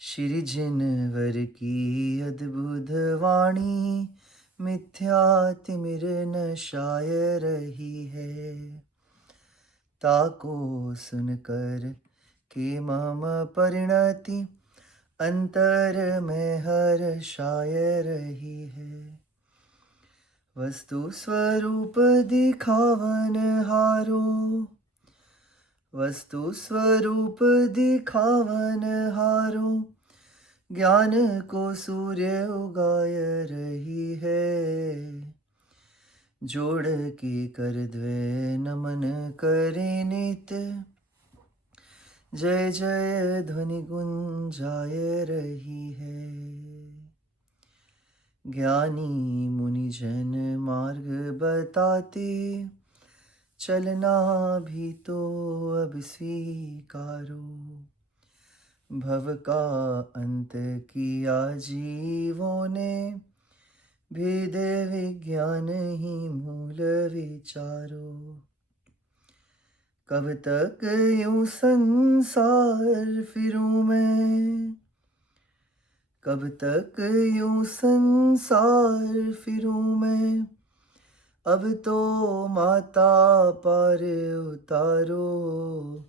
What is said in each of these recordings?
श्री जिनवर की अद्भुत वाणी मिथ्या तिमिर न शाय रही है। ताको सुनकर के मम परिणति अंतर में हर शाय रही है। वस्तु स्वरूप दिखावन हारो, वस्तु स्वरूप दिखावन हारो, ज्ञान को सूर्य उगाय रही है। जोड़ के कर द्वे नमन करे नित, जय जय ध्वनि गुंजाय रही है। ज्ञानी मुनिजन मार्ग बताते, चलना भी तो अब स्वीकारो। भव का अंत किया जीवों ने, भेद विज्ञान ही मूल विचारो। कब तक यूं संसार फिरूं मैं, कब तक यूं संसार फिरूं मैं। अब तो माता पार उतारो,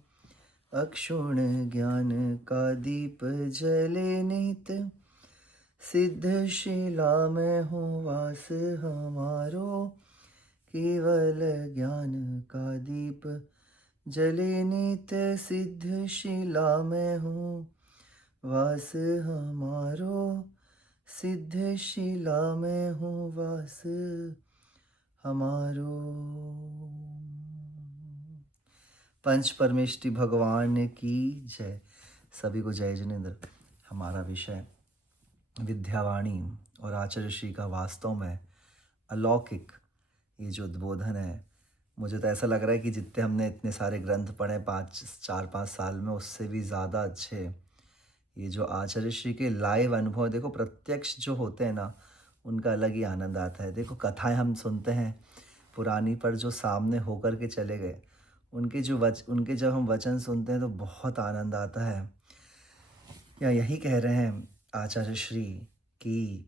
अक्षुण ज्ञान का दीप जले नित, सिद्ध शिला में हो वास हमारो। केवल ज्ञान का दीप जले नित, सिद्ध शिला में हो वास हमारो। सिद्ध शिला में हो वास हमारो। पंच परमेष्टि भगवान की जय। सभी को जय जिनेन्द्र। हमारा विषय विद्यावाणी और आचार्य श्री का वास्तव में अलौकिक ये जो उद्बोधन है, मुझे तो ऐसा लग रहा है कि जितने हमने इतने सारे ग्रंथ पढ़े 4-5 साल में, उससे भी ज़्यादा अच्छे ये जो आचार्य श्री के लाइव अनुभव, देखो प्रत्यक्ष जो होते हैं ना, उनका अलग ही आनंद आता है। देखो कथाएं हम सुनते हैं पुरानी, पर जो सामने होकर के चले गए, उनके जब हम वचन सुनते हैं तो बहुत आनंद आता है। या यही कह रहे हैं आचार्य श्री की,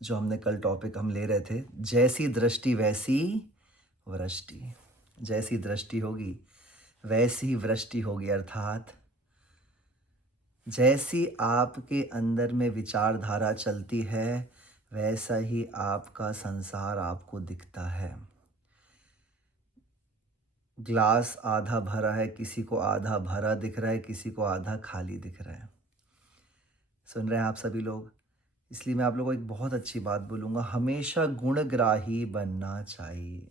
जो हमने कल टॉपिक हम ले रहे थे, जैसी दृष्टि वैसी वृष्टि। जैसी दृष्टि होगी वैसी वृष्टि होगी, अर्थात जैसी आपके अंदर में विचारधारा चलती है, वैसा ही आपका संसार आपको दिखता है। ग्लास आधा भरा है, किसी को आधा भरा दिख रहा है, किसी को आधा खाली दिख रहा है। सुन रहे हैं आप सभी लोग? इसलिए मैं आप लोगों को एक बहुत अच्छी बात बोलूँगा, हमेशा गुणग्राही बनना चाहिए।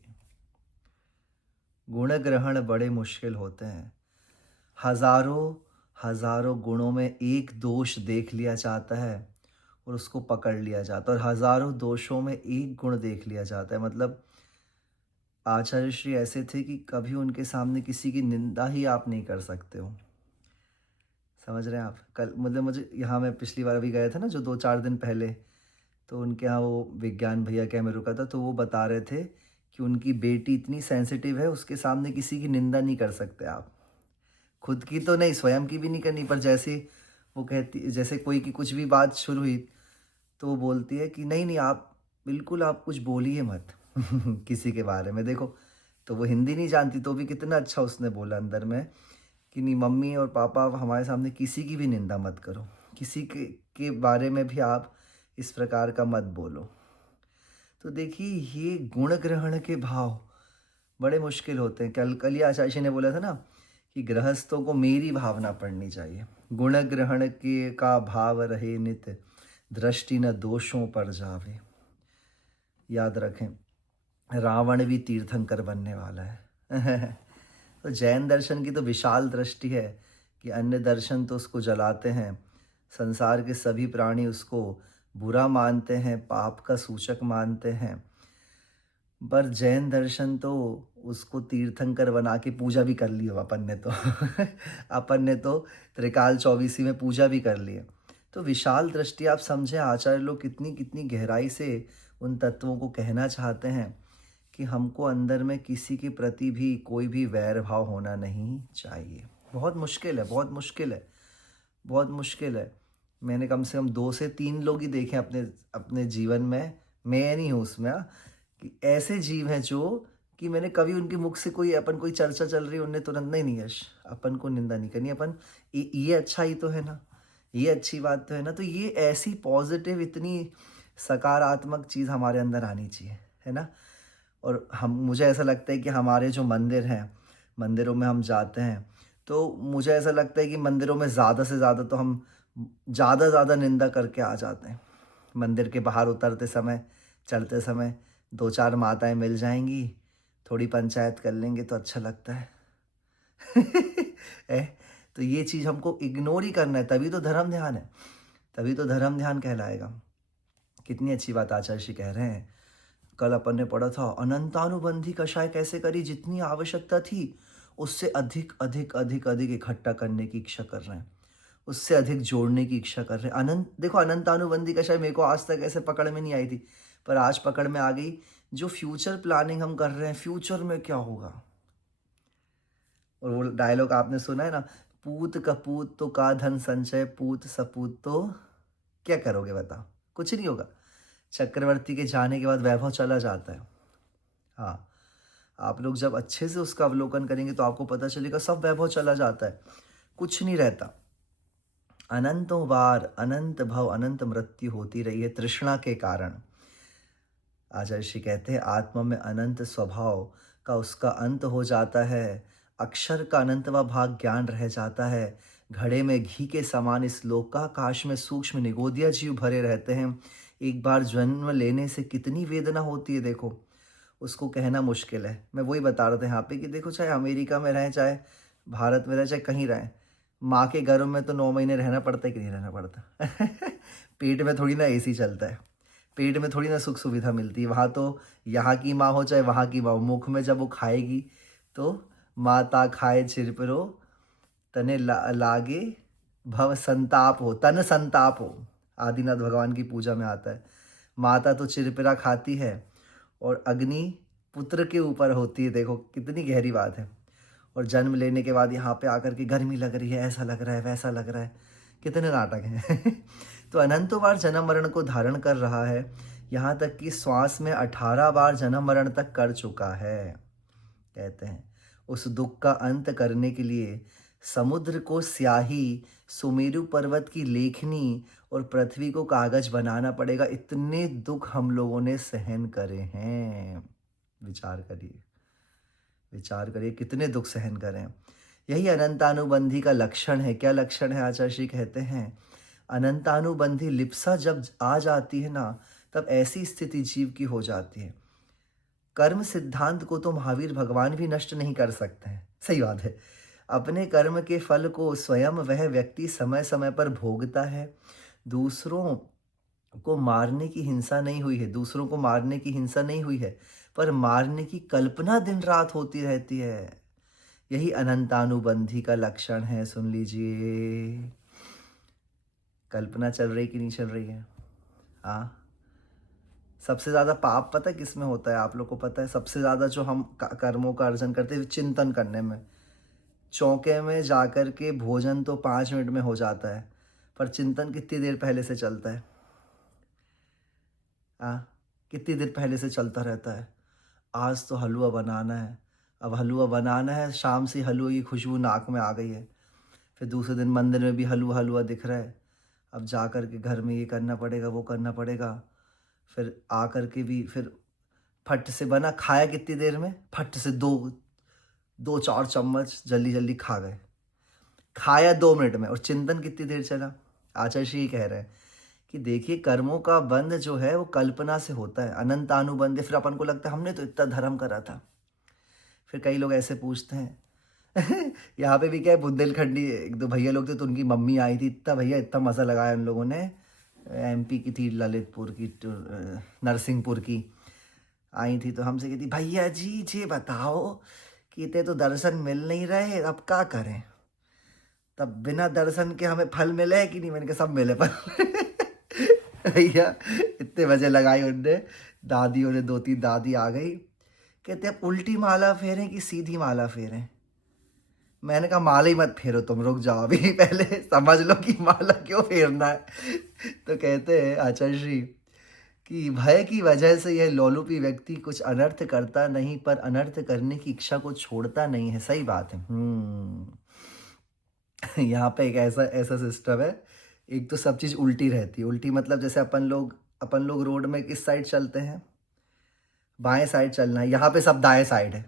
गुण ग्रहण बड़े मुश्किल होते हैं। हजारों हजारों गुणों में एक दोष देख लिया जाता है और उसको पकड़ लिया जाता है, और हजारों दोषों में एक गुण देख लिया जाता है। मतलब आचार्य श्री ऐसे थे कि कभी उनके सामने किसी की निंदा ही आप नहीं कर सकते हो। समझ रहे हैं आप? कल मतलब मुझे यहाँ, मैं पिछली बार भी गया था ना, जो 2-4 दिन पहले, तो उनके यहाँ वो विज्ञान भैया के यहाँ मैं रुका था, तो वो बता रहे थे कि उनकी बेटी इतनी सेंसिटिव है, उसके सामने किसी की निंदा नहीं कर सकते आप। खुद की तो नहीं, स्वयं की भी नहीं करनी, पर जैसे वो कहती, जैसे कोई की कुछ भी बात शुरू हुई तो वो बोलती है कि नहीं नहीं, आप बिल्कुल आप कुछ बोलिए मत किसी के बारे में। देखो, तो वो हिंदी नहीं जानती, तो भी कितना अच्छा उसने बोला अंदर में कि नहीं, मम्मी और पापा हमारे सामने किसी की भी निंदा मत करो, किसी के बारे में भी आप इस प्रकार का मत बोलो। तो देखिए, ये गुण ग्रहण के भाव बड़े मुश्किल होते हैं। कल कल ही आचार्य जी ने बोला था ना कि गृहस्थों को मेरी भावना पढ़नी चाहिए। गुण ग्रहण के का भाव रहे नित, दृष्टि न दोषों पर जावे। याद रखें, रावण भी तीर्थंकर बनने वाला है तो जैन दर्शन की तो विशाल दृष्टि है कि अन्य दर्शन तो उसको जलाते हैं, संसार के सभी प्राणी उसको बुरा मानते हैं, पाप का सूचक मानते हैं, पर जैन दर्शन तो उसको तीर्थंकर बना के पूजा भी कर ली हो अपन ने तो अपन ने तो त्रिकाल चौबीसी में पूजा भी कर ली है। तो विशाल दृष्टि, आप समझें आचार्य लोग कितनी कितनी गहराई से उन तत्वों को कहना चाहते हैं कि हमको अंदर में किसी के प्रति भी कोई भी वैर भाव होना नहीं चाहिए। बहुत मुश्किल है, बहुत मुश्किल है। बहुत मुश्किल है। मैंने कम से कम 2 से 3 लोग ही देखे हैं अपने अपने जीवन में, मैं नहीं हूँ उसमें, कि ऐसे जीव हैं जो कि मैंने कभी उनके मुख से कोई चर्चा चल रही है, उन्होंने तुरंत नहीं यश अपन को निंदा नहीं करनी, अपन ये अच्छा ही तो है ना, ये अच्छी बात तो है ना। तो ये ऐसी पॉजिटिव, इतनी सकारात्मक चीज़ हमारे अंदर आनी चाहिए, है ना। और हम मुझे ऐसा लगता है कि हमारे जो मंदिर हैं, मंदिरों में हम जाते हैं, तो मुझे ऐसा लगता है कि मंदिरों में ज़्यादा से ज़्यादा तो हम ज़्यादा निंदा करके आ जाते हैं। मंदिर के बाहर उतरते समय, चढ़ते समय 2-4 माताएँ मिल जाएँगी, थोड़ी पंचायत कर लेंगे तो अच्छा लगता है। है? तो ये चीज़ हमको इग्नोर ही करना है, तभी तो धर्म ध्यान है, तभी तो धर्म ध्यान कहलाएगा। कितनी अच्छी बात आचार्य श्री कह रहे हैं। कल अपन ने पढ़ा था, अनंतानुबंधी कषाय कैसे करी, जितनी आवश्यकता थी उससे अधिक इकट्ठा करने की इच्छा कर रहे हैं, उससे अधिक जोड़ने की इच्छा कर रहे हैं। देखो, अनंतानुबंधी कषाय मेरे को आज तक ऐसे पकड़ में नहीं आई थी, पर आज पकड़ में आ गई। जो फ्यूचर प्लानिंग हम कर रहे हैं, फ्यूचर में क्या होगा, और वो डायलॉग आपने सुना है ना, पूत कपूत तो का धन संचय, पूत सपूत तो क्या करोगे बताओ, कुछ नहीं होगा। चक्रवर्ती के जाने के बाद वैभव चला जाता है। हाँ, आप लोग जब अच्छे से उसका अवलोकन करेंगे तो आपको पता चलेगा सब वैभव चला जाता है, कुछ नहीं रहता। अनंतों बार अनंत भव अनंत मृत्यु होती रही है तृष्णा के कारण। आचार्य श्री कहते हैं, आत्मा में अनंत स्वभाव का उसका अंत हो जाता है, अक्षर का अनंत व भाग ज्ञान रह जाता है। घड़े में घी के समान इस लोक का आकाश में सूक्ष्म निगोदिया जीव भरे रहते हैं। एक बार जन्म लेने से कितनी वेदना होती है देखो, उसको कहना मुश्किल है। मैं वही बता रहा था यहाँ पे कि देखो, चाहे अमेरिका में रहें, चाहे भारत में रहें, चाहे कहीं रहें, माँ के गर्भ में तो 9 महीने रहना पड़ता है कि नहीं रहना पड़ता। पेट में थोड़ी ना एसी चलता है, पेट में थोड़ी ना सुख सुविधा मिलती है। वहाँ तो यहाँ की माँ हो चाहे वहाँ की माँ हो, मुख में जब वो खाएगी तो माता खाए चिरपिरो, तने लागे भव संताप हो, तन संताप हो। आदिनाथ भगवान की पूजा में आता है, माता तो चिरपिरा खाती है और अग्नि पुत्र के ऊपर होती है। देखो कितनी गहरी बात है। और जन्म लेने के बाद यहाँ पे आकर के गर्मी लग रही है, ऐसा लग रहा है, वैसा लग रहा है, कितने नाटक हैं। तो अनंतों बार जन्म मरण को धारण कर रहा है, यहाँ तक कि श्वास में 18 बार जन्म मरण तक कर चुका है। कहते हैं उस दुख का अंत करने के लिए समुद्र को स्याही, सुमेरु पर्वत की लेखनी और पृथ्वी को कागज बनाना पड़ेगा। इतने दुख हम लोगों ने सहन करे हैं। विचार करिए, विचार करिए कितने दुख सहन करें। यही अनंतानुबंधी का लक्षण है। क्या लक्षण है? आचार्य श्री कहते हैं, अनंतानुबंधी लिप्सा जब आ जाती है ना, तब ऐसी स्थिति जीव की हो जाती है। कर्म सिद्धांत को तो महावीर भगवान भी नष्ट नहीं कर सकते हैं। सही बात है। अपने कर्म के फल को स्वयं वह व्यक्ति समय समय पर भोगता है। दूसरों को मारने की हिंसा नहीं हुई है, दूसरों को मारने की हिंसा नहीं हुई है, पर मारने की कल्पना दिन रात होती रहती है। यही अनंतानुबंधी का लक्षण है। सुन लीजिए, कल्पना चल रही कि नहीं चल रही है? हाँ, सबसे ज़्यादा पाप पता है किस में होता है? आप लोग को पता है? सबसे ज़्यादा जो हम कर्मों का अर्जन करते हैं चिंतन करने में। चौके में जाकर के भोजन तो 5 मिनट में हो जाता है, पर चिंतन कितनी देर पहले से चलता है? हाँ, कितनी देर पहले से चलता रहता है। आज तो हलवा बनाना है, अब हलवा बनाना है, शाम से हलवे की खुशबू नाक में आ गई है। फिर दूसरे दिन मंदिर में भी हलवा हलवा दिख रहा है, अब जा कर के घर में ये करना पड़ेगा, वो करना पड़ेगा। फिर आ कर के भी फिर फट से बना, खाया कितनी देर में? फट से 2-4 चम्मच जल्दी जल्दी खा गए। खाया 2 मिनट में, और चिंतन कितनी देर चला? आचार्य श्री कह रहे हैं कि देखिए, कर्मों का बंध जो है वो कल्पना से होता है, अनंतानुबंध। फिर अपन को लगता है हमने तो इतना धर्म करा था। फिर कई लोग ऐसे पूछते हैं यहाँ पे भी क्या है, बुंदेलखंडी 1-2 भैया लोग थे, तो उनकी मम्मी आई थी, इतना भैया इतना मज़ा लगाया उन लोगों ने। एमपी की थी, ललितपुर की, नरसिंहपुर की आई थी, तो हमसे कहती, भैया जी ये बताओ कि इतने तो दर्शन मिल नहीं रहे, अब क्या करें? तब बिना दर्शन के हमें फल मिले है कि नहीं? मैंने कहा सब मिले फल। भैया इतने मजे लगाए उनने। दादियों ने 2-3 दादी आ गई, कहते अब उल्टी माला फेरें कि सीधी माला फेरें? मैंने कहा माला ही मत फेरो तुम, रुक जाओ अभी पहले समझ लो कि माला क्यों फेरना है। तो कहते हैं आचार्य श्री कि भय की वजह से यह लोलुपी व्यक्ति कुछ अनर्थ करता नहीं, पर अनर्थ करने की इच्छा को छोड़ता नहीं है। सही बात है। यहाँ पे एक ऐसा ऐसा सिस्टम है। एक तो सब चीज़ उल्टी रहती है। उल्टी मतलब जैसे अपन लोग रोड में किस साइड चलते हैं, बाएं साइड चलना है, यहाँ पे सब दाएं साइड है।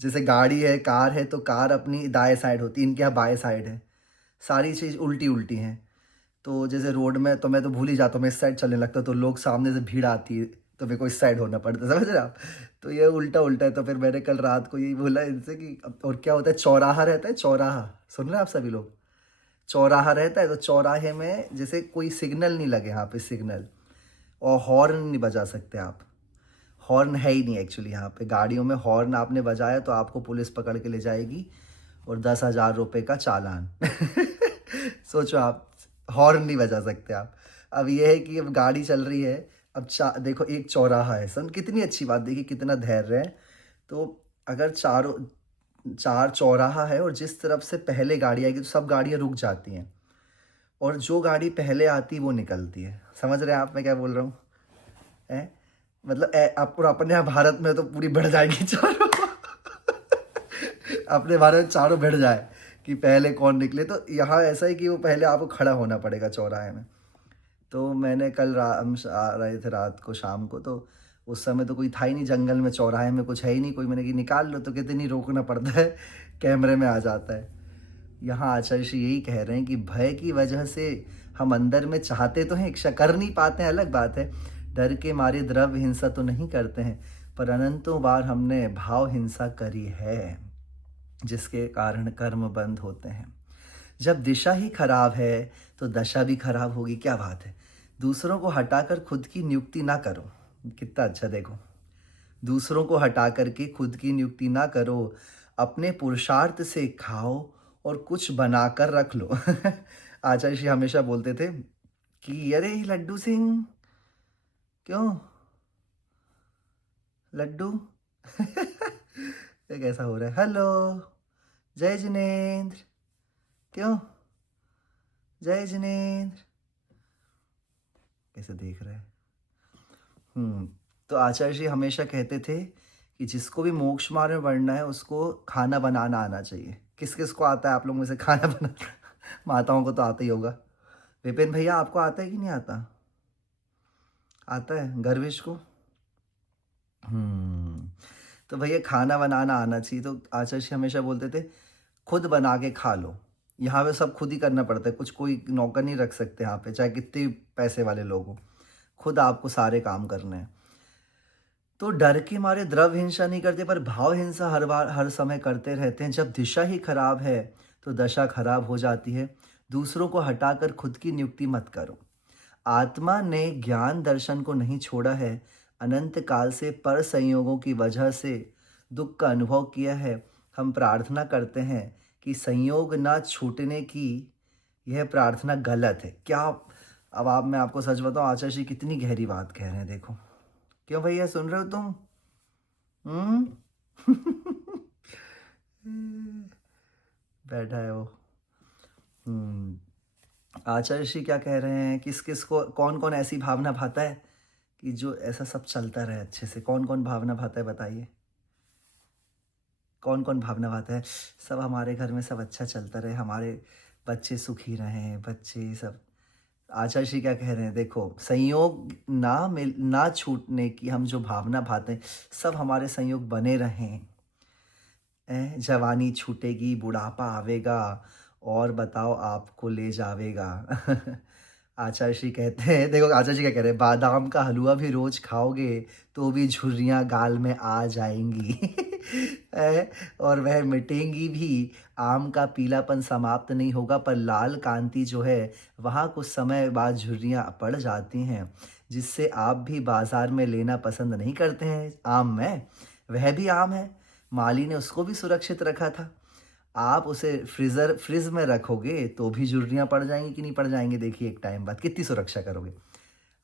जैसे गाड़ी है, कार है, तो कार अपनी दाएं साइड होती है, इनके यहाँ बाएं साइड है। सारी चीज़ उल्टी उल्टी हैं। तो जैसे रोड में तो मैं तो भूल ही जाता हूँ, मैं इस साइड चलने लगता हूँ, तो लोग सामने से भीड़ आती है तो मेरे को इस साइड होना पड़ता है, समझ रहे आप। तो ये उल्टा उल्टा है। तो फिर मैंने कल रात को यही बोला इनसे कि और क्या होता है, चौराहा रहता है, चौराहा सुन रहे हैं आप सभी लोग। चौराहा रहता है तो चौराहे में जैसे कोई सिग्नल नहीं लगे यहाँ पे, सिग्नल और हॉर्न नहीं बजा सकते आप। हॉर्न है ही नहीं एक्चुअली यहाँ पे। गाड़ियों में हॉर्न आपने बजाया तो आपको पुलिस पकड़ के ले जाएगी और 10,000 रुपये का चालान। सोचो आप, हॉर्न नहीं बजा सकते आप। अब ये है कि अब गाड़ी चल रही है, अब देखो एक चौराहा है, सन कितनी अच्छी बात, देखिए कितना धैर्य है। तो अगर चार चौराहा है और जिस तरफ से पहले गाड़ी आएगी तो सब गाड़ियाँ रुक जाती हैं और जो गाड़ी पहले आती वो निकलती है। समझ रहे हैं आप मैं क्या बोल रहा हूँ? है मतलब आप अपने यहाँ भारत में तो पूरी बढ़ जाएगी चारों। अपने भारत में चारों बढ़ जाए कि पहले कौन निकले, तो यहाँ ऐसा है कि वो पहले आपको खड़ा होना पड़ेगा चौराहे में। तो मैंने कल हम आ रहे थे रात को, शाम को, तो उस समय तो कोई था ही नहीं जंगल में, चौराहे में कुछ है ही नहीं कोई। मैंने कि निकाल लो, तो कहते नहीं रोकना पड़ता है, कैमरे में आ जाता है। यहाँ आचार्य श्री यही कह रहे हैं कि भय की वजह से हम अंदर में चाहते तो हैं, इच्छा कर नहीं पाते हैं, अलग बात है। डर के मारे द्रव्य हिंसा तो नहीं करते हैं, पर अनंतों बार हमने भाव हिंसा करी है, जिसके कारण कर्म बंद होते हैं। जब दिशा ही खराब है तो दशा भी खराब होगी। क्या बात है। दूसरों को हटाकर खुद की नियुक्ति ना करो। कितना अच्छा, देखो, दूसरों को हटा करके खुद की नियुक्ति ना करो, अपने पुरुषार्थ से खाओ और कुछ बनाकर रख लो। आचार्य जी हमेशा बोलते थे कि अरे लड्डू सिंह, क्यों लड्डू? ये कैसा हो रहा है? हेलो जय जिनेन्द्र, क्यों जय जिनेन्द्र, कैसे देख रहे हैं? तो आचार्य जी हमेशा कहते थे कि जिसको भी मोक्ष मार्ग में बढ़ना है उसको खाना बनाना आना चाहिए। किस किस को आता है आप लोग में से खाना बनाना? माताओं को तो आता ही होगा। विपिन भैया आपको आता है कि नहीं आता? आता है गर्विश को? तो भैया खाना बनाना आना चाहिए। तो आचार्य जी हमेशा बोलते थे खुद बना के खा लो। यहाँ पे सब खुद ही करना पड़ता है, कुछ कोई नौकर नहीं रख सकते यहाँ पे, चाहे कितने पैसे वाले लोग हों, खुद आपको सारे काम करने हैं। तो डर के मारे द्रव्य हिंसा नहीं करते, पर भाव हिंसा हर बार हर समय करते रहते हैं। जब दिशा ही खराब है तो दशा खराब हो जाती है। दूसरों को हटाकर खुद की नियुक्ति मत करो। आत्मा ने ज्ञान दर्शन को नहीं छोड़ा है, अनंत काल से पर संयोगों की वजह से दुख का अनुभव किया है। हम प्रार्थना करते हैं कि संयोग ना छूटने की, यह प्रार्थना गलत है। क्या अब आप, मैं आपको सच बताऊं, आचार्य जी कितनी गहरी बात कह रहे हैं, देखो। क्यों भैया सुन रहे हो तुम? बैठा है वो। आचार्य श्री क्या कह रहे हैं, किस किस को कौन कौन ऐसी भावना भाता है कि जो ऐसा सब चलता रहे अच्छे से? कौन कौन भावना भाता है बताइए? कौन कौन भावना भाता है? सब हमारे घर में सब अच्छा चलता रहे, हमारे बच्चे सुखी रहें, बच्चे सब। आचार्य श्री क्या कह रहे हैं, देखो, संयोग ना छूटने की हम जो भावना भाते हैं, सब हमारे संयोग बने रहें। जवानी छूटेगी, बुढ़ापा आवेगा और बताओ आपको ले जावेगा। आचार्य श्री कहते हैं, देखो आचार्य जी क्या कह रहे हैं, बादाम का हलवा भी रोज खाओगे तो भी झुर्रियाँ गाल में आ जाएंगी। और वह मिटेंगी भी। आम का पीलापन समाप्त नहीं होगा, पर लाल कांति जो है वहाँ कुछ समय बाद झुर्रियाँ पड़ जाती हैं, जिससे आप भी बाजार में लेना पसंद नहीं करते हैं। आम में वह भी आम है, माली ने उसको भी सुरक्षित रखा था। आप उसे फ्रिज में रखोगे तो भी झुर्रियाँ पड़ जाएंगी कि नहीं पड़ जाएंगे? देखिए एक टाइम बाद कितनी सुरक्षा करोगे।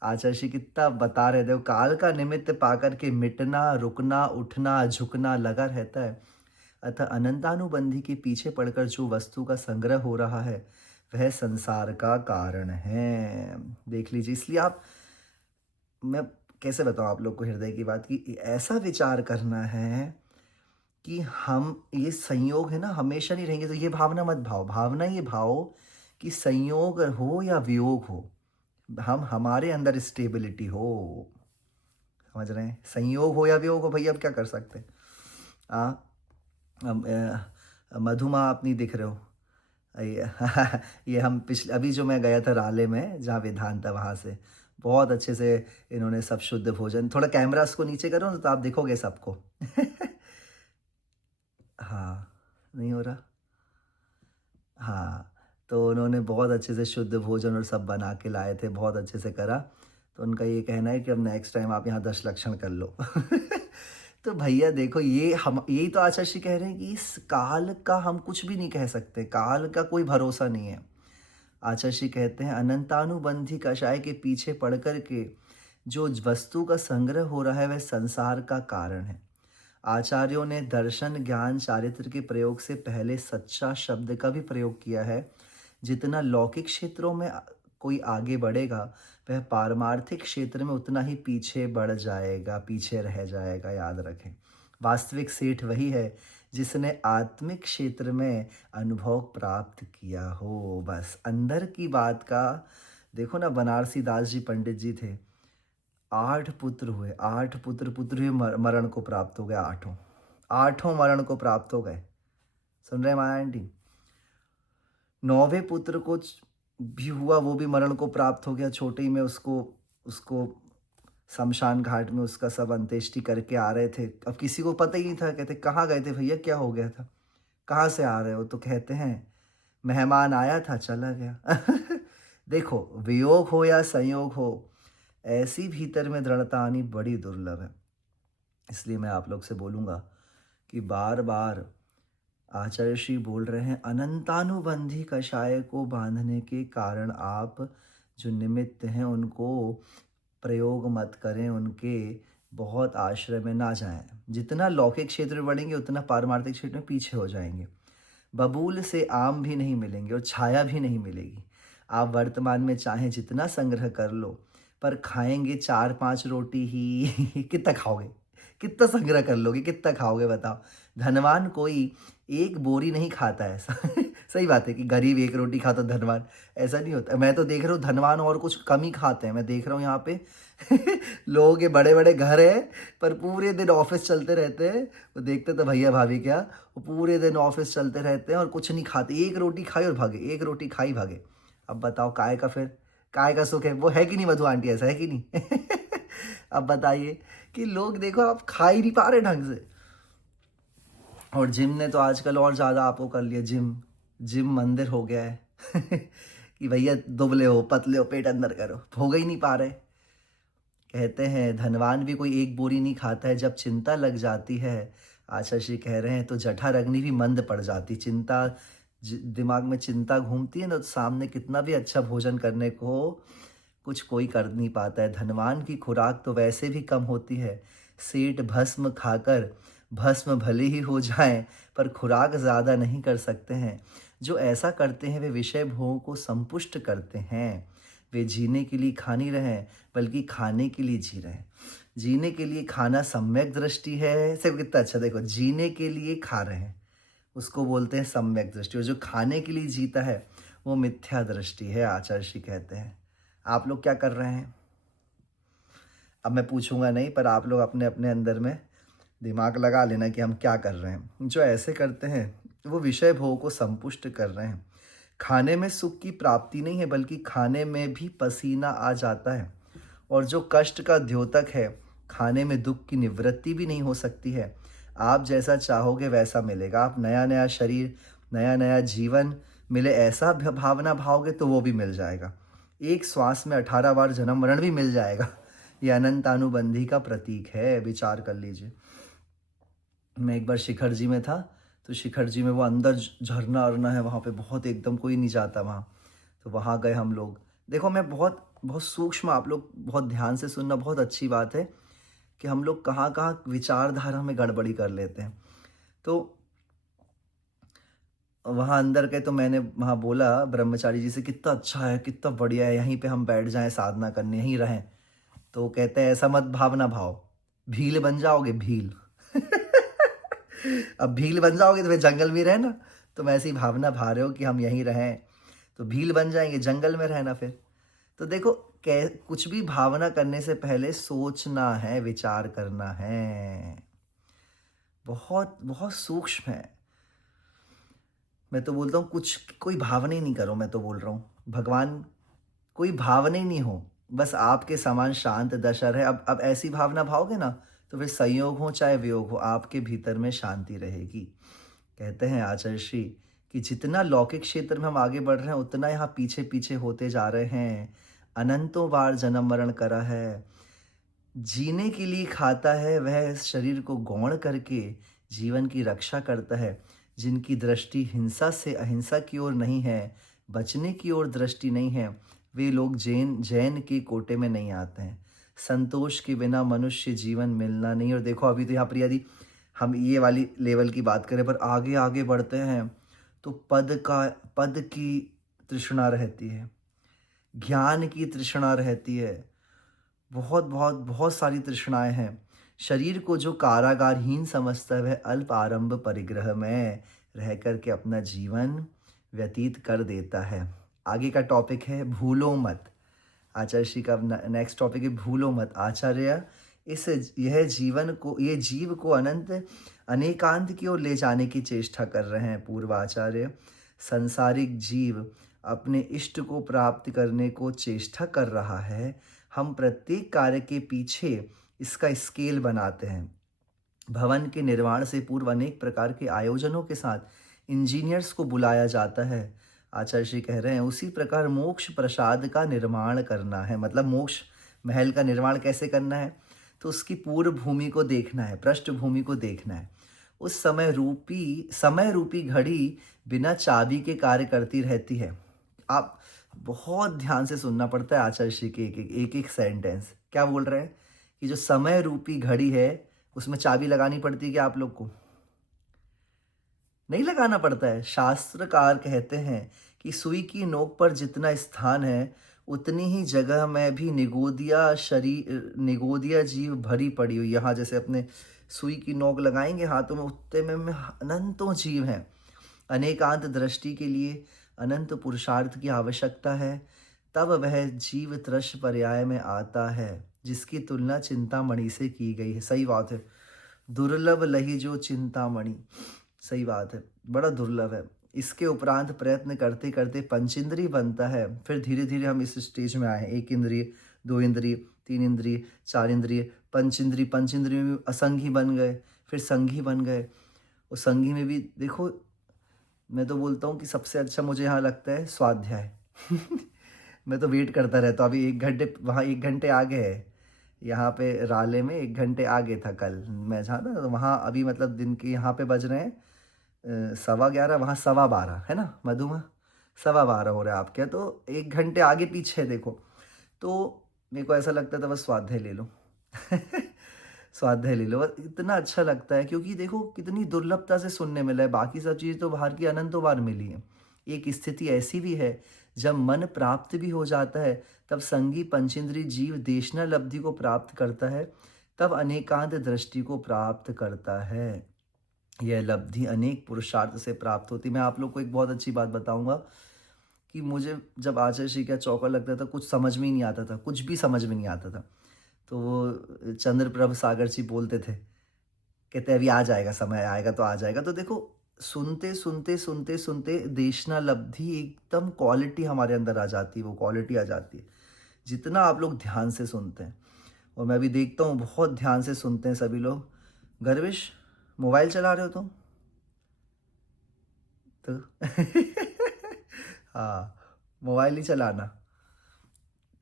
आचार्य श्री कितना बता रहे थे, काल का निमित्त पाकर के मिटना, रुकना, उठना, झुकना लगा रहता है। अतः अनंतानुबंधी के पीछे पड़कर जो वस्तु का संग्रह हो रहा है वह संसार का कारण है। देख लीजिए, इसलिए आप, मैं कैसे बताऊँ आप लोग को हृदय की बात, कि ऐसा विचार करना है कि हम, ये संयोग है ना, हमेशा नहीं रहेंगे। तो ये भावना मत भाओ, भावना ये भाओ कि संयोग हो या वियोग हो, हम हमारे अंदर स्टेबिलिटी हो। समझ रहे हैं? संयोग हो या वियोग हो, भैया अब क्या कर सकते हैं। आ, मधुमा आप नहीं दिख रहे हो। ये ये हम पिछले, अभी जो मैं गया था राले में, जहाँ विधान था, वहाँ से बहुत अच्छे से इन्होंने सब शुद्ध भोजन, थोड़ा कैमरा को नीचे करो ना तो आप दिखोगे सबको। हाँ, नहीं हो रहा। हाँ, तो उन्होंने बहुत अच्छे से शुद्ध भोजन और सब बना के लाए थे, बहुत अच्छे से करा। तो उनका ये कहना है कि अब नेक्स्ट टाइम आप यहाँ 10 लक्षण कर लो। तो भैया देखो, ये हम, यही तो आचार्य जी कह रहे हैं कि इस काल का हम कुछ भी नहीं कह सकते, काल का कोई भरोसा नहीं है। आचार्य जी कहते हैं अनंतानुबंधी कषाय के पीछे पड़ कर के जो वस्तु का संग्रह हो रहा है वह संसार का कारण है। आचार्यों ने दर्शन, ज्ञान, चारित्र के प्रयोग से पहले सच्चा शब्द का भी प्रयोग किया है। जितना लौकिक क्षेत्रों में कोई आगे बढ़ेगा वह पारमार्थिक क्षेत्र में उतना ही पीछे बढ़ जाएगा, पीछे रह जाएगा। याद रखें, वास्तविक सेठ वही है जिसने आत्मिक क्षेत्र में अनुभव प्राप्त किया हो। बस अंदर की बात का देखो ना, बनारसी दास जी पंडित जी थे, 8 पुत्र हुए, 8 पुत्र ही मरण को प्राप्त हो गए, आठों मरण को प्राप्त हो गए। सुन रहे हैं माया आंटी? 9वें पुत्र को भी हुआ, वो भी मरण को प्राप्त हो गया, छोटे ही में उसको उसको शमशान घाट में उसका सब अंत्येष्टि करके आ रहे थे। अब किसी को पता ही नहीं था, कहते कहाँ गए थे भैया, क्या हो गया था, कहाँ से आ रहे हो? तो कहते हैं मेहमान आया था चला गया। देखो, वियोग हो या संयोग हो, ऐसी भीतर में दृढ़ता आनी बड़ी दुर्लभ है। इसलिए मैं आप लोग से बोलूँगा कि बार बार आचार्य श्री बोल रहे हैं अनंतानुबंधी कषाय को बांधने के कारण आप जो निमित्त हैं उनको प्रयोग मत करें, उनके बहुत आश्रय में ना जाएं। जितना लौकिक क्षेत्र में बढ़ेंगे उतना पारमार्थिक क्षेत्र में पीछे हो जाएंगे। बबूल से आम भी नहीं मिलेंगे और छाया भी नहीं मिलेगी। आप वर्तमान में चाहें जितना संग्रह कर लो, पर खाएंगे 4-5 रोटी ही। कितना खाओगे, कितना संग्रह कर लोगे, कितना खाओगे बताओ। धनवान कोई एक बोरी नहीं खाता है। सही बात है कि गरीब एक रोटी खाता, धनवान ऐसा नहीं होता। मैं तो देख रहा हूँ धनवान और कुछ कम ही खाते हैं। मैं देख रहा हूँ यहाँ पे लोगों के बड़े बड़े घर हैं पर पूरे दिन ऑफिस चलते रहते हैं। वो देखते तो भैया भाभी क्या, वो पूरे दिन ऑफिस चलते रहते हैं और कुछ नहीं खाते, एक रोटी खाई और भागे, एक रोटी खाई भागे। अब बताओ काय का, फिर काय का सुख है? वो है कि नहीं मधु आंटी, ऐसा है कि नहीं? अब बताइए कि लोग देखो आप खा ही नहीं पा रहे ढंग से। और जिम ने तो आजकल और ज़्यादा आपको कर लिया, जिम मंदिर हो गया है। कि भैया दुबले हो पतले हो पेट अंदर करो, हो ही नहीं पा रहे। कहते हैं धनवान भी कोई एक बोरी नहीं खाता है, जब चिंता लग जाती है, आशा श्री कह रहे हैं, तो जठराग्नि भी मंद पड़ जाती। चिंता, दिमाग में चिंता घूमती है ना, तो सामने कितना भी अच्छा भोजन करने को कुछ कोई कर नहीं पाता है। धनवान की खुराक तो वैसे भी कम होती है। सेठ भस्म खाकर भस्म भले ही हो जाएं, पर खुराक ज़्यादा नहीं कर सकते हैं। जो ऐसा करते हैं वे विषय भोगों को संपुष्ट करते हैं। वे जीने के लिए खा नहीं रहे बल्कि खाने के लिए जी रहे हैं। जीने के लिए खाना सम्यक दृष्टि है। सिर्फ कितना अच्छा देखो, जीने के लिए खा रहे हैं उसको बोलते हैं सम्यक दृष्टि, और जो खाने के लिए जीता है वो मिथ्या दृष्टि है, आचार्य श्री कहते हैं। आप लोग क्या कर रहे हैं? अब मैं पूछूंगा नहीं, पर आप लोग अपने अपने अंदर में दिमाग लगा लेना कि हम क्या कर रहे हैं। जो ऐसे करते हैं वो विषय भोग को संपुष्ट कर रहे हैं। खाने में सुख की प्राप्ति नहीं है बल्कि खाने में भी पसीना आ जाता है। और जो कष्ट का द्योतक है, खाने में दुख की निवृत्ति भी नहीं हो सकती है। आप जैसा चाहोगे वैसा मिलेगा। आप नया नया शरीर, नया नया जीवन मिले ऐसा भावना भाओगे तो वो भी मिल जाएगा। एक श्वास में 18 बार जन्म मरण भी मिल जाएगा। ये अनंतानुबंधी का प्रतीक है, विचार कर लीजिए। मैं एक बार शिखर जी में था, तो शिखर जी में वो अंदर झरना अरना है, वहाँ पे बहुत एकदम कोई नहीं जाता वहाँ, तो वहाँ गए हम लोग। देखो मैं बहुत बहुत सूक्ष्म, आप लोग बहुत ध्यान से सुनना, बहुत अच्छी बात है कि हम लोग कहाँ कहाँ विचारधारा में गड़बड़ी कर लेते हैं। तो वहाँ अंदर गए तो मैंने वहाँ बोला ब्रह्मचारी जी से, कितना अच्छा है, कितना बढ़िया है, यहीं पे हम बैठ जाएँ साधना करने, यहीं रहें। तो वो कहते हैं ऐसा मत भावना भाव, भील बन जाओगे भील। अब भील बन जाओगे तो फिर जंगल में रहना, तुम ऐसी भावना भा रहे हो कि हम यहीं रहें, तो भील बन जाएंगे, जंगल में रहना फिर। तो देखो, कुछ भी भावना करने से पहले सोचना है, विचार करना है। बहुत बहुत सूक्ष्म है। मैं तो बोलता हूँ कुछ कोई भावना ही नहीं करो, मैं तो बोल रहा हूँ भगवान, कोई भावना ही नहीं हो, बस आपके समान शांत दशा रहे। अब ऐसी भावना भाओगे ना, तो फिर संयोग हो चाहे वियोग हो, आपके भीतर में शांति रहेगी। कहते हैं आचार्य श्री कि जितना लौकिक क्षेत्र में हम आगे बढ़ रहे हैं, उतना यहाँ पीछे पीछे होते जा रहे हैं। अनंतों बार जन्म मरण करा है, जीने के लिए खाता है वह, इस शरीर को गौण करके जीवन की रक्षा करता है। जिनकी दृष्टि हिंसा से अहिंसा की ओर नहीं है, बचने की ओर दृष्टि नहीं है, वे लोग जैन के कोटे में नहीं आते हैं। संतोष के बिना मनुष्य जीवन मिलना नहीं। और देखो अभी तो यहाँ प्रिया दी, हम ये वाली लेवल की बात करें, पर आगे आगे बढ़ते हैं तो पद की तृष्णा रहती है, ज्ञान की तृष्णा रहती है, बहुत बहुत बहुत सारी तृष्णाएं हैं। शरीर को जो कारागारहीन समझता है, वह अल्प आरंभ परिग्रह में रह कर के अपना जीवन व्यतीत कर देता है। आगे का टॉपिक है भूलो मत। आचार्य श्री का नेक्स्ट टॉपिक है भूलो मत। आचार्य ये जीव को अनंत अनेकांत की ओर ले जाने की चेष्टा कर रहे हैं। पूर्वाचार्य, संसारिक जीव अपने इष्ट को प्राप्त करने को चेष्टा कर रहा है। हम प्रत्येक कार्य के पीछे इसका स्केल बनाते हैं। भवन के निर्माण से पूर्व अनेक प्रकार के आयोजनों के साथ इंजीनियर्स को बुलाया जाता है। आचार्य श्री कह रहे हैं उसी प्रकार मोक्ष प्रसाद का निर्माण करना है। मतलब मोक्ष महल का निर्माण कैसे करना है, तो उसकी पूर्व भूमि को देखना है, पृष्ठभूमि को देखना है। उस समय रूपी घड़ी बिना चाबी के कार्य करती रहती है। आप बहुत ध्यान से सुनना पड़ता है आचार्य श्री के एक सेंटेंस। क्या बोल रहे हैं कि जो समय रूपी घड़ी है, उसमें चाबी लगानी पड़ती है क्या आप लोग को? नहीं लगाना पड़ता है। शास्त्रकार कहते हैं कि सुई की नोक पर जितना स्थान है, उतनी ही जगह में भी निगोदिया जीव भरी पड़ी हुई। यहाँ जैसे अपने सुई की नोक लगाएंगे हाथों में, उतने में अनंतों जीव हैं। अनेकांत दृष्टि के लिए अनंत पुरुषार्थ की आवश्यकता है, तब वह जीव त्रश पर्याय में आता है, जिसकी तुलना चिंतामणि से की गई है। सही बात है, दुर्लभ लही जो चिंतामणि, सही बात है, बड़ा दुर्लभ है। इसके उपरांत प्रयत्न करते करते पंचेंद्रिय बनता है। फिर धीरे धीरे हम इस स्टेज में आए हैं, 1 इंद्रिय, 2 इंद्रिय, 3 इंद्रिय, 4 इंद्रिय, पंचेंद्रिय में असंघी बन गए, फिर संघी बन गए। और संघी में भी देखो, मैं तो बोलता हूँ कि सबसे अच्छा मुझे यहाँ लगता है स्वाध्याय। मैं तो वेट करता रहता हूँ। अभी 1 घंटे वहाँ 1 घंटे आगे है, यहाँ पे राले में 1 घंटे आगे था कल मैं जहाँ था, तो वहाँ अभी मतलब दिन के यहाँ पे बज रहे हैं 11:15, वहाँ 12:15 है ना मधुमा, 12:15 हो रहा है आपके, तो 1 घंटे आगे पीछे है देखो। तो मेरे को ऐसा लगता था बस स्वाध्याय ले लो। स्वाध्याय ले लो, इतना अच्छा लगता है, क्योंकि देखो कितनी दुर्लभता से सुनने मिला है। बाकी सब चीज़ तो बाहर की अनंतों बार मिली है। एक स्थिति ऐसी भी है जब मन प्राप्त भी हो जाता है, तब संगी पंचेंद्रिय जीव देशना लब्धि को प्राप्त करता है, तब अनेकांत दृष्टि को प्राप्त करता है। यह लब्धि अनेक पुरुषार्थ से प्राप्त होती। मैं आप लोग को एक बहुत अच्छी बात बताऊंगा कि मुझे जब आचार्य श्री का चौका लगता था, कुछ समझ में ही नहीं आता था, कुछ भी समझ में नहीं आता था। तो वो चंद्रप्रभ सागर जी बोलते थे, कहते अभी आ जाएगा, समय आएगा तो आ जाएगा। तो देखो, सुनते सुनते सुनते सुनते देशना लब्धि एकदम क्वालिटी हमारे अंदर आ जाती है, वो क्वालिटी आ जाती है जितना आप लोग ध्यान से सुनते हैं। और मैं भी देखता हूँ बहुत ध्यान से सुनते हैं सभी लोग। गर्विश, मोबाइल चला रहे हो तुम तो? हाँ, मोबाइल ही चलाना।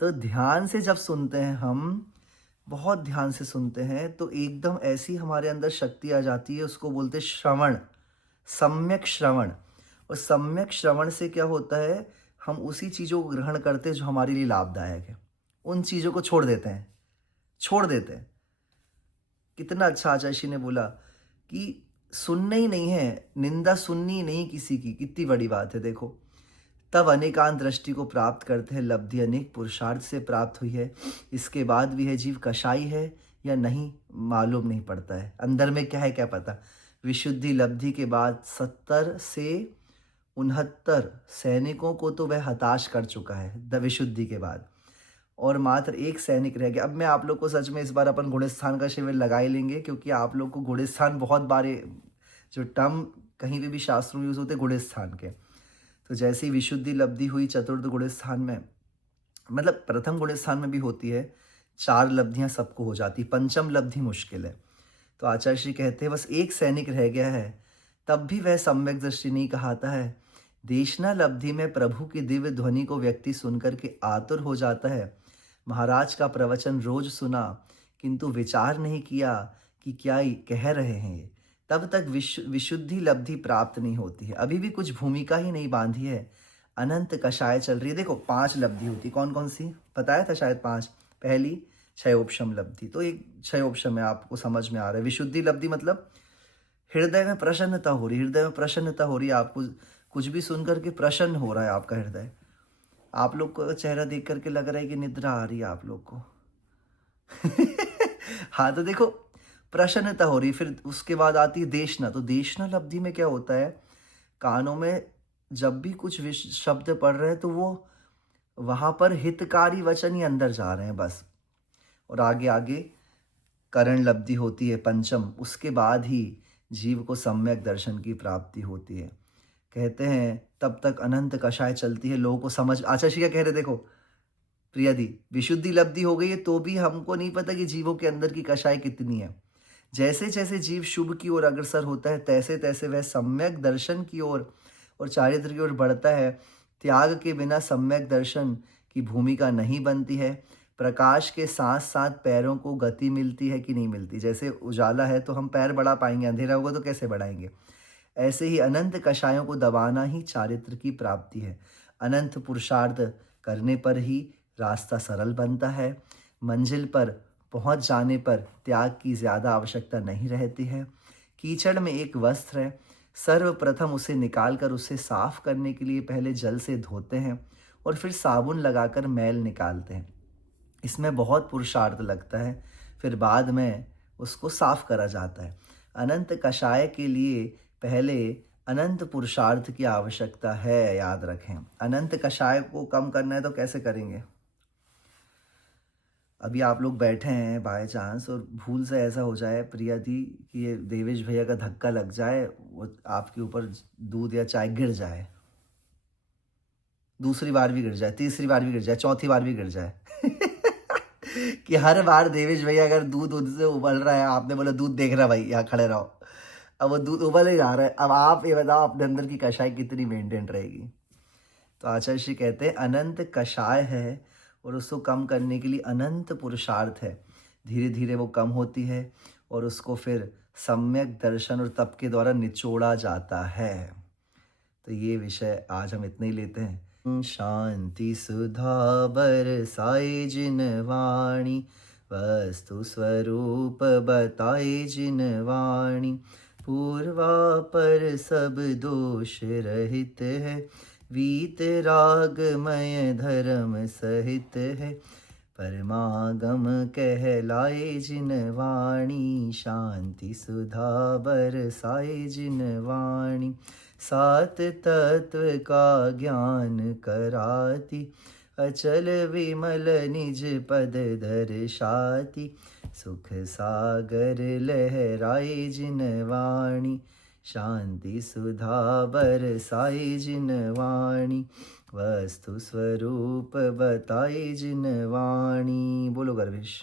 तो ध्यान से जब सुनते हैं हम, बहुत ध्यान से सुनते हैं, तो एकदम ऐसी हमारे अंदर शक्ति आ जाती है। उसको बोलते हैं श्रवण, सम्यक श्रवण। और सम्यक श्रवण से क्या होता है, हम उसी चीज़ों को ग्रहण करते हैं जो हमारे लिए लाभदायक है, उन चीज़ों को छोड़ देते हैं। कितना अच्छा आचार्य जी ने बोला कि सुनना ही नहीं है, निंदा सुननी ही नहीं किसी की, कितनी बड़ी बात है देखो। तब अनेकांत दृष्टि को प्राप्त करते हैं, लब्धि अनेक पुरुषार्थ से प्राप्त हुई है। इसके बाद भी है जीव कसाई है या नहीं मालूम नहीं पड़ता है, अंदर में क्या है क्या पता। विशुद्धि लब्धि के बाद 70 से 69 सैनिकों को तो वह हताश कर चुका है द विशुद्धि के बाद, और मात्र एक सैनिक रह गया। अब मैं आप लोग को सच में इस बार अपन घोड़स्थान का शिविर लगा ही लेंगे, क्योंकि आप लोग को घोड़स्थान बहुत बारे जो टर्म कहीं पे भी शास्त्रों में यूज होते हैं घोड़स्थान के। तो जैसी विशुद्धि लब्धि हुई चतुर्थ गुण स्थान में, मतलब प्रथम गुण स्थान में भी होती है, 4 लब्धियां सबको हो जाती, पंचम लब्धि मुश्किल है। तो आचार्य श्री कहते हैं बस एक सैनिक रह गया है, तब भी वह सम्यक दृष्टि नहीं कहाता है। देशना लब्धि में प्रभु की दिव्य ध्वनि को व्यक्ति सुनकर के आतुर हो जाता है। महाराज का प्रवचन रोज सुना, किंतु विचार नहीं किया कि क्या ही कह रहे हैं ये। तब तक विशुद्धि लब्धि प्राप्त नहीं होती है। अभी भी कुछ भूमिका ही नहीं बांधी है, अनंत कषाय चल रही है। देखो 5 लब्धि होती, कौन कौन सी बताया था शायद 5। पहली क्षयोपशम लब्धि, तो एक क्षयोपशम है, आपको समझ में आ रहा है। विशुद्धि लब्धि मतलब हृदय में प्रसन्नता हो रही, हृदय में प्रसन्नता हो रही है, आपको कुछ भी सुन करके प्रसन्न हो रहा है आपका हृदय। आप लोग को चेहरा देख करके लग रहा है कि निद्रा आ रही है आप लोग को। हाँ तो देखो प्रसन्नता हो रही। फिर उसके बाद आती है देशना। तो देशना लब्धि में क्या होता है, कानों में जब भी कुछ शब्द पढ़ रहे हैं तो वो वहां पर हितकारी वचन ही अंदर जा रहे हैं बस। और आगे आगे करण लब्धि होती है पंचम, उसके बाद ही जीव को सम्यक दर्शन की प्राप्ति होती है। कहते हैं तब तक अनंत कषाय चलती है, लोगों को समझ। आचार्य श्री क्या कह रहे देखो, प्रियदी विशुद्धि लब्धि हो गई है तो भी हमको नहीं पता कि जीवों के अंदर की कषाय कितनी है। जैसे जैसे जीव शुभ की ओर अग्रसर होता है, तैसे तैसे वह सम्यक दर्शन की ओर और चारित्र की ओर बढ़ता है। त्याग के बिना सम्यक दर्शन की भूमिका नहीं बनती है। प्रकाश के साथ साथ पैरों को गति मिलती है कि नहीं मिलती। जैसे उजाला है तो हम पैर बढ़ा पाएंगे, अंधेरा होगा तो कैसे बढ़ाएंगे। ऐसे ही अनंत कषायों को दबाना ही चारित्र की प्राप्ति है। अनंत पुरुषार्थ करने पर ही रास्ता सरल बनता है। मंजिल पर पहुंच जाने पर त्याग की ज़्यादा आवश्यकता नहीं रहती है। कीचड़ में एक वस्त्र है, सर्वप्रथम उसे निकालकर उसे साफ करने के लिए पहले जल से धोते हैं और फिर साबुन लगाकर मैल निकालते हैं। इसमें बहुत पुरुषार्थ लगता है, फिर बाद में उसको साफ करा जाता है। अनंत कषाय के लिए पहले अनंत पुरुषार्थ की आवश्यकता है, याद रखें। अनंत कषाय को कम करना है तो कैसे करेंगे। अभी आप लोग बैठे हैं बाय चांस और भूल से ऐसा हो जाए प्रिया दी कि ये देवेश भैया का धक्का लग जाए, वो आपके ऊपर दूध या चाय गिर जाए, दूसरी बार भी गिर जाए, तीसरी बार भी गिर जाए, चौथी बार भी गिर जाए। कि हर बार देवेश भैया अगर दूध उनसे उबल रहा है, आपने बोला दूध देख रहा भाई यहाँ खड़े रहो, अब वो दूध उबल ही जा रहा है, अब आप ये बताओ अपने अंदर की कषाय कितनी मेंटेन रहेगी। तो आचार्य श्री कहते हैं अनंत कषाय है और उसको कम करने के लिए अनंत पुरुषार्थ है। धीरे धीरे वो कम होती है और उसको फिर सम्यक दर्शन और तप के द्वारा निचोड़ा जाता है। तो ये विषय आज हम इतने ही लेते हैं। शांति सुधा बरसाए जिन वाणी, वस्तु स्वरूप बताए जिन वाणी। पूर्वा पर सब दोष रहित है, वीत रागमय धर्म सहित है। परमागम कहलाए जिन वाणी, शांति सुधा बरसाए जिन वाणी। सात तत्व का ज्ञान कराती, अचल विमल निज पद दर्शाती। सुख सागर लहराए जिन वाणी, शांति सुधा बरसाए जिन वाणी। वस्तु स्वरूप बताए जिन वाणी। बोलो गर्वेश।